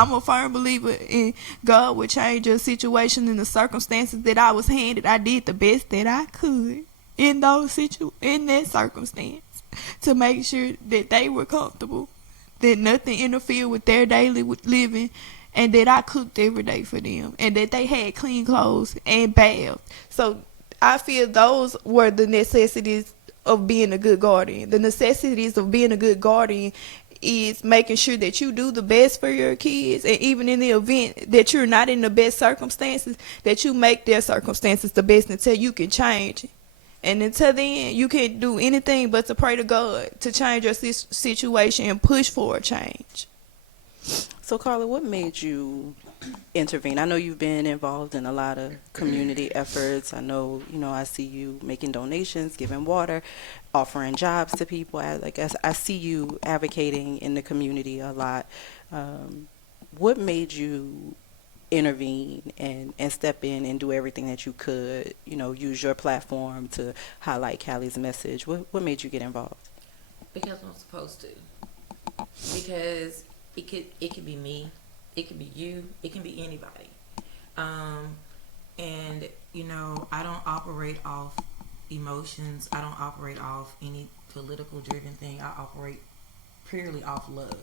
I'm a firm believer in God would change your situation and the circumstances that I was handed. I did the best that I could in in that circumstance to make sure that they were comfortable, that nothing interfered with their daily living, and that I cooked every day for them, and that they had clean clothes and baths. So I feel those were the necessities of being a good guardian. The necessities of being a good guardian is making sure that you do the best for your kids, and even in the event that you're not in the best circumstances, that you make their circumstances the best until you can change. And until then, you can't do anything but to pray to God to change your situation and push for a change. So, Carla, what made you intervene? I know you've been involved in a lot of community efforts. I know, I see you making donations, giving water, offering jobs to people. I see you advocating in the community a lot. What made you intervene and step in and do everything that you could, use your platform to highlight Callie's message? What made you get involved? Because I'm supposed to. Because it could be me, it could be you, it can be anybody. And I don't operate off emotions. I don't operate off any political driven thing. I operate purely off love.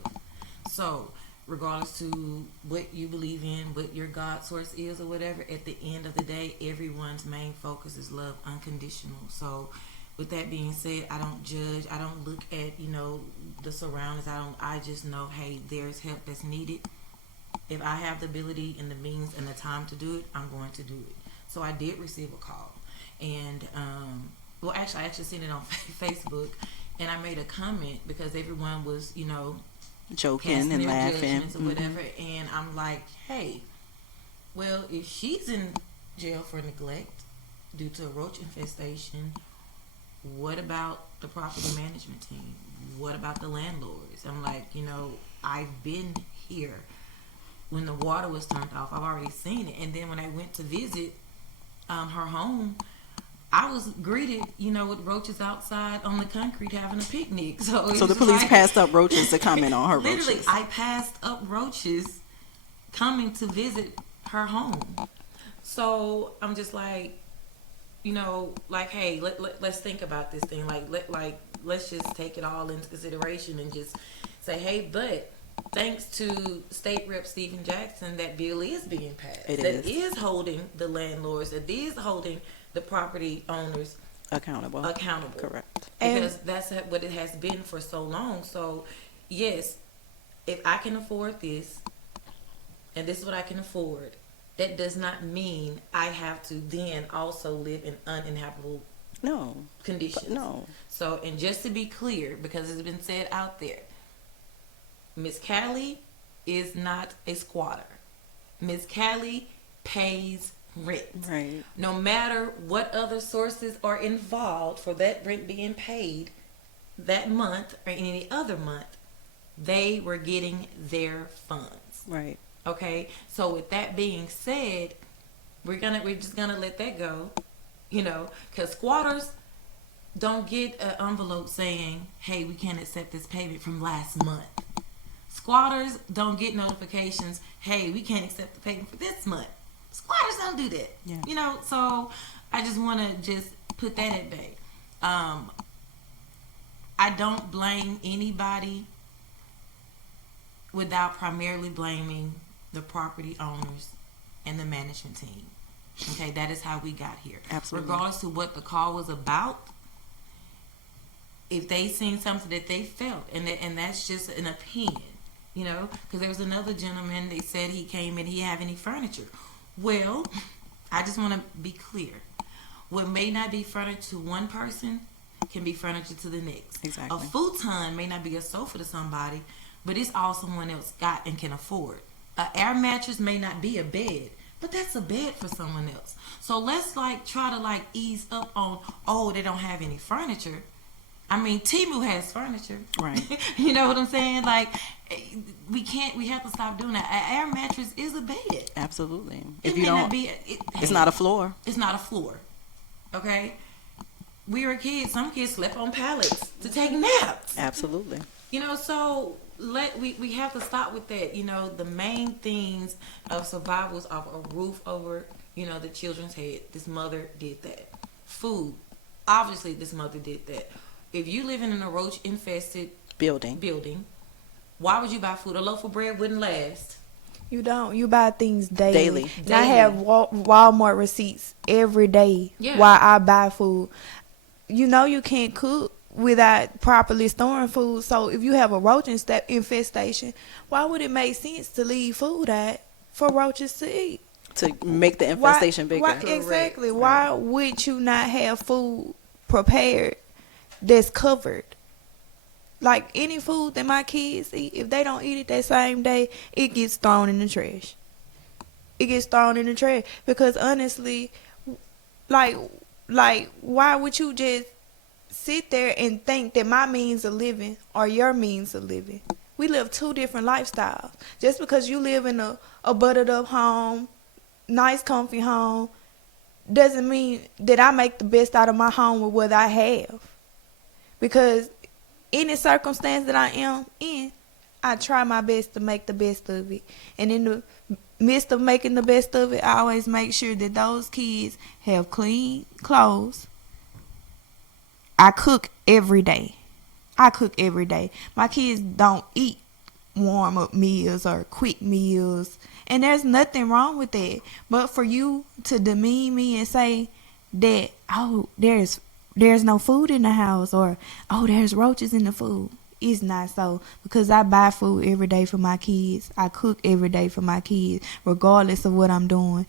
So regardless to what you believe in, what your God source is or whatever, at the end of the day, everyone's main focus is love, unconditional. So with that being said, I don't judge. I don't look at, the surroundings. I just know, hey, there's help that's needed. If I have the ability and the means and the time to do it, I'm going to do it. So I did receive a call. And, I actually seen it on Facebook, and I made a comment because everyone was, joking and laughing or whatever. And I'm like, hey, well, if she's in jail for neglect due to a roach infestation, what about the property management team? What about the landlords? I'm like, I've been here when the water was turned off. I've already seen it. And then when I went to visit her home, I was greeted, with roaches outside on the concrete having a picnic. So the police passed up roaches to comment on her literally, roaches. I passed up roaches coming to visit her home. So I'm just like, hey, let's think about this thing. Let's just take it all into consideration and just say, hey, but thanks to State Rep Stephen Jackson, that bill is being passed. That is holding the landlords, that is holding the property owners accountable. Correct. Because that's what it has been for so long. So, yes, if I can afford this, and this is what I can afford, that does not mean I have to then also live in uninhabitable conditions. No. So, and just to be clear, because it's been said out there, Miss Callie is not a squatter. Miss Callie pays rent. Right. No matter what other sources are involved for that rent being paid that month or any other month, they were getting their funds. Right. Okay. So with that being said, we're just gonna let that go, because squatters don't get an envelope saying, hey, we can't accept this payment from last month. Squatters don't get notifications, hey, we can't accept the payment for this month. Squatters don't do that. Yeah. So I just want to just put that at bay. I don't blame anybody without primarily blaming the property owners and the management team. Okay, that is how we got here. Absolutely. Regardless of what the call was about, if they seen something that they felt, and that's just an opinion, because there was another gentleman, they said he came in, he have any furniture. Well, I just want to be clear. What may not be furniture to one person can be furniture to the next. Exactly. A futon may not be a sofa to somebody, but it's all someone else got and can afford. An air mattress may not be a bed, but that's a bed for someone else. So let's try to ease up on, they don't have any furniture. I mean, Timu has furniture. Right. You know what I'm saying? We have to stop doing that. An air mattress is a bed. Absolutely. It's not a floor. It's not a floor. Okay? We were kids. Some kids slept on pallets to take naps. Absolutely. So we have to stop with that. The main things of survival is of a roof over, the children's head. This mother did that. Food, obviously, this mother did that. If you live in a roach infested building, why would you buy food? A loaf of bread wouldn't last. You don't. You buy things daily. And I Daily. have Walmart receipts every day Yeah. while I buy food. You can't cook without properly storing food. So if you have a roach infestation, why would it make sense to leave food out for roaches to eat? To make the infestation bigger. Exactly. Correct. Why would you not have food prepared that's covered? Like any food that my kids eat, if they don't eat it that same day, it gets thrown in the trash. It gets thrown in the trash because honestly, like why would you just sit there and think that my means of living are your means of living? We live two different lifestyles. Just because you live in a buttered up home, nice comfy home, doesn't mean that I make the best out of my home with what I have. Because any circumstance that I am in, I try my best to make the best of it. And in the midst of making the best of it, I always make sure that those kids have clean clothes. I cook every day. My kids don't eat warm up meals or quick meals. And there's nothing wrong with that. But for you to demean me and say that, oh, there's no food in the house, or oh, there's roaches in the food. It's not so, because I buy food every day for my kids. I cook every day for my kids, regardless of what I'm doing.